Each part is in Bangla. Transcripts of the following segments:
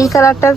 এই কালারটা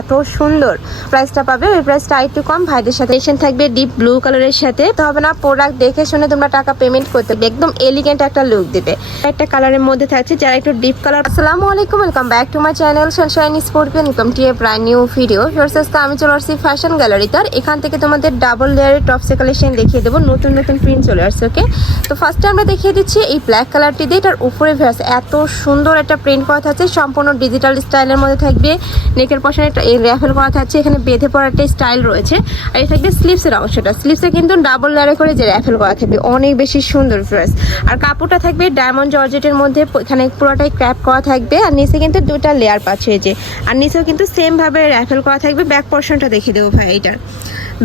এত সুন্দর। প্রাইসটা পাবে, ওই প্রাইসটা একটু কম। ভাইদের সাথে এসে থাকবে ডিপ ব্লু কালারের সাথে। তো হবে না প্রোডাক্ট দেখে শুনে তোমরা টাকা পেমেন্ট করতে একদম এলিগেন্ট একটা লুক দিবে। একটা কালারের মধ্যে থাকছে যারা একটু ডিপ কালার আসসালামু আলাইকুম welcome back to my channel sunshine sportpian welcome to a brand new video ফোর্সেসকে আমি চলে আসছি ফ্যাশন গ্যালারি তার এখান থেকে তোমাদের ডাবল লেয়ারের টপসে কালেকশন দেখিয়ে দেবো। নতুন নতুন প্রিন্ট চলে আসছে ওকে তো ফার্স্টে আমরা দেখিয়ে দিচ্ছি এই ব্ল্যাক কালারটি দিয়ে। এটার উপরে ভেস এত সুন্দর একটা প্রিন্ট করা থাকছে। সম্পূর্ণ ডিজিটাল স্টাইলের মধ্যে থাকবে। নেকের একটা এই র্যাফেল করা থাকছে। এখানে বেঁধে পড়ার একটা স্টাইল রয়েছে। আর এটা থাকবে স্লিপসের অংশটা। স্লিপসে কিন্তু ডাবল লেয়ারে করে যে র্যাফেল করা থাকবে, অনেক বেশি সুন্দর ড্রেস আর কাপড়টা থাকবে ডায়মন্ড জর্জেটের মধ্যে, এখানে পুরোটাই ক্র্যাপ করা থাকবে। আর নিচে কিন্তু দুটা লেয়ার পাচ্ছে যে। আর নিচেও কিন্তু সেমভাবে র্যাফেল করা থাকবে। ব্যাক পর্শনটা দেখিয়ে দেবো ভাই এটার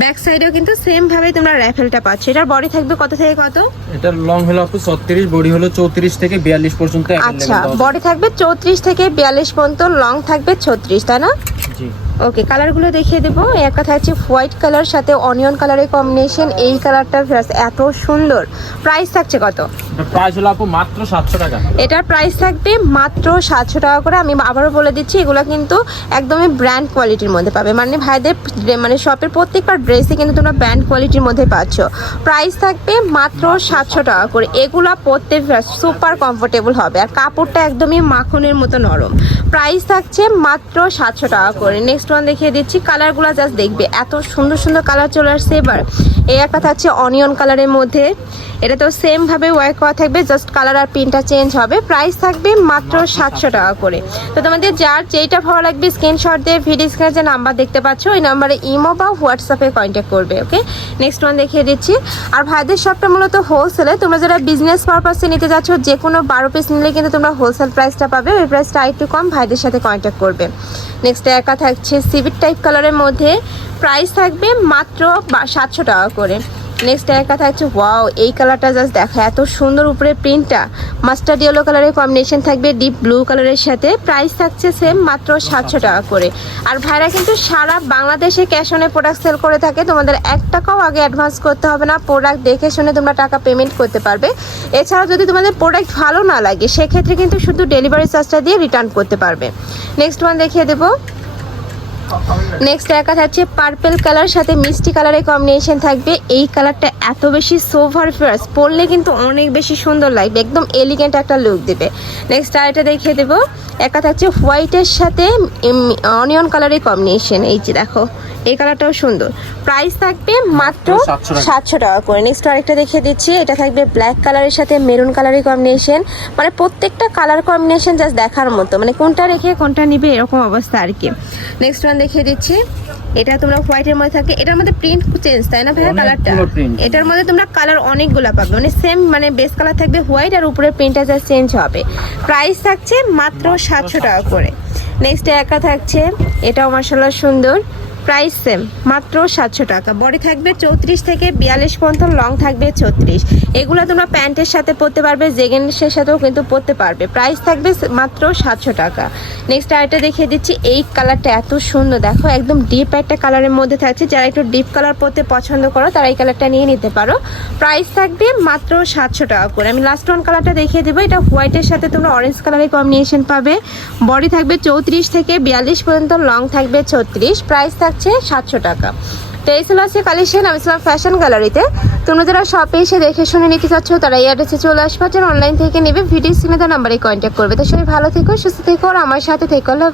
ব্যাক সাইডেও কিন্তু সেম ভাবে তোমরা র্যাফেলটা পাচ্ছ। এটার বডি থাকবে কত থেকে কত? এটার লং হলো আপু ছত্রিশ বডি হলো চৌত্রিশ থেকে বিয়াল্লিশ পর্যন্ত আচ্ছা বডি থাকবে চৌত্রিশ থেকে বিয়াল্লিশ পর্যন্ত লং থাকবে ছত্রিশ তাই না? জি। ওকে কালারগুলো দেখিয়ে দেবো। একটা থাকছে হোয়াইট কালার সাথে অনিয়ন কালারের কম্বিনেশন এই কালারটা এত সুন্দর। প্রাইস থাকছে কত? এটার প্রাইস হলো আপু মাত্র সাতশো টাকা। এটার প্রাইস থাকবে মাত্র সাতশো টাকা করে। আমি আবারও বলে দিচ্ছি এগুলো কিন্তু একদমই ব্র্যান্ড কোয়ালিটির মধ্যে পাবে। মানে ভাইদের মানে শপের প্রত্যেকটা ড্রেসে কিন্তু তোমরা ব্র্যান্ড কোয়ালিটির মধ্যে পাচ্ছ। প্রাইস থাকবে মাত্র সাতশো টাকা করে। এগুলো পরতে সুপার কমফোর্টেবল হবে। আর কাপড়টা একদমই মাখনের মতো নরম। প্রাইস থাকছে মাত্র সাতশো টাকা করে। নেক্সট ওয়ান দেখিয়ে দিচ্ছি। কালারগুলো জাস্ট দেখবে। এত সুন্দর সুন্দর কালার চলে আসছে এবার। এই একটা থাকছে অনিয়ন কালারের মধ্যে। এটা তো সেমভাবে ওয়ার্ক করা থাকবে জাস্ট কালার আর প্রিন্টটা চেঞ্জ হবে। প্রাইস থাকবে মাত্র সাতশো টাকা করে। তো তোমাদের যার যেইটা ভালো লাগবে স্ক্রিনশট দিয়ে ভিডিও স্ক্রিনে যে নাম্বার দেখতে পাচ্ছ, ওই নাম্বারে ইমো বা হোয়াটসঅ্যাপে কন্ট্যাক্ট করবে ওকে নেক্সট ওয়ান দেখিয়ে দিচ্ছি। আর ভাইদের শপটা মূলত হোলসেলে তোমরা যারা বিজনেস পারপাসে নিতে যাচ্ছ, যে কোনো বারো পিস নিলে কিন্তু তোমরা হোলসেল প্রাইসটা পাবে। ওই প্রাইসটা একটু কম ভাইদের সাথে কন্ট্যাক্ট করবে। নেক্সট একা থাকছে সিভিট টাইপ কালারের মধ্যে প্রাইস থাকবে মাত্র সাতশো টাকা করে। নেক্সট একা থাকছে ওয়াও এই কালারটা জাস্ট দেখা, এত সুন্দর উপরে প্রিন্টটা মাস্টার্ড ইয়েলো কালারের কম্বিনেশন থাকবে ডিপ ব্লু কালারের সাথে। প্রাইস থাকছে সেম মাত্র সাতশো টাকা করে। আর ভাইরা কিন্তু সারা বাংলাদেশে ক্যাশ অনে প্রোডাক্ট সেল করে থাকে, তোমাদের এক টাকাও আগে অ্যাডভান্স করতে হবে না প্রোডাক্ট দেখে শুনে তোমরা টাকা পেমেন্ট করতে পারবে। এছাড়া যদি তোমাদের প্রোডাক্ট ভালো না লাগে, সেক্ষেত্রে কিন্তু শুধু ডেলিভারি চার্জটা দিয়ে রিটার্ন করতে পারবে। নেক্সট ওয়ান দেখিয়ে দেবো। নেক্সট দেখা থাকছে পার্পেল কালার সাথে মিষ্টি কালারের কম্বিনেশন থাকবে। এই কালারটা এত বেশি সোভার ফেয়ার্স পরলে কিন্তু অনেক বেশি সুন্দর লাগবে, একদম এলিগেন্ট একটা লুক দেবে। নেক্সট আরেকটা দেখিয়ে দেবো। একা থাকছে হোয়াইটের সাথে অনিয়ন কালারের কম্বিনেশন এই যে দেখো। এই কালারটাও সুন্দর। প্রাইস থাকবে মাত্র সাতশো টাকা। করে। নেক্সট আরেকটা দেখিয়ে দিচ্ছি। এটা থাকবে ব্ল্যাক কালারের সাথে মেরুন কালারের কম্বিনেশন মানে প্রত্যেকটা কালার কম্বিনেশন জাস্ট দেখার মতো। মানে কোনটা রেখে কোনটা নিবে এরকম অবস্থা আর কি। নেক্সট ওয়ান দেখিয়ে দিচ্ছি। এটা তোমরা হোয়াইটের মধ্যে থাকে। এটার মধ্যে প্রিন্ট চেঞ্জ তাই না ভাইয়া কালারটা এটার মধ্যে তোমরা কালার অনেকগুলো পাবে। মানে সেম মানে বেস কালার থাকবে হোয়াইট আর উপরে প্রিন্টটা জাস্ট চেঞ্জ হবে। প্রাইস থাকছে মাত্র সাতশো টাকা করে। নেক্সট একা থাকছে। এটাও মার্শাল্লাহ সুন্দর। প্রাইস সেম, মাত্র সাতশো টাকা। বডি থাকবে চৌত্রিশ থেকে বিয়াল্লিশ পর্যন্ত, লং থাকবে ছত্রিশ। এগুলো তোমরা প্যান্টের সাথে পরতে পারবে জেগেন্সের সাথেও কিন্তু পরতে পারবে। প্রাইস থাকবে মাত্র সাতশো টাকা। নেক্সট আরেকটা দেখিয়ে দিচ্ছি, এই কালারটা এত সুন্দর। দেখো, একদম ডিপ একটা কালারের মধ্যে থাকছে। যারা একটু ডিপ কালার পরতে পছন্দ করো, তারা এই কালারটা নিয়ে নিতে পারো। প্রাইস থাকবে মাত্র সাতশো টাকা করে। আমি লাস্ট ওয়ান কালারটা দেখিয়ে দেবো। এটা হোয়াইটের সাথে তোমরা অরেঞ্জ কালারের কম্বিনেশন পাবে। বডি থাকবে চৌত্রিশ থেকে বিয়াল্লিশ পর্যন্ত লং থাকবে ছত্রিশ। প্রাইস থাকছে সাতশো টাকা। তো এই ছিল আছে কালেকশন আমি ছিলাম ফ্যাশন গ্যালারিতে তোমরা যারা শপে এসে দেখে শুনে নিতে চাচ্ছ, তারা এই অ্যাড্রেসে চলে আসবে যারা অনলাইন থেকে নেবে ভিডিও স্ক্রিনে তার নাম্বারে কন্ট্যাক্ট করবে। তো সবাই ভালো থেকো, সুস্থ থেকো, আর আমার সাথে থেকো, আল্লাহ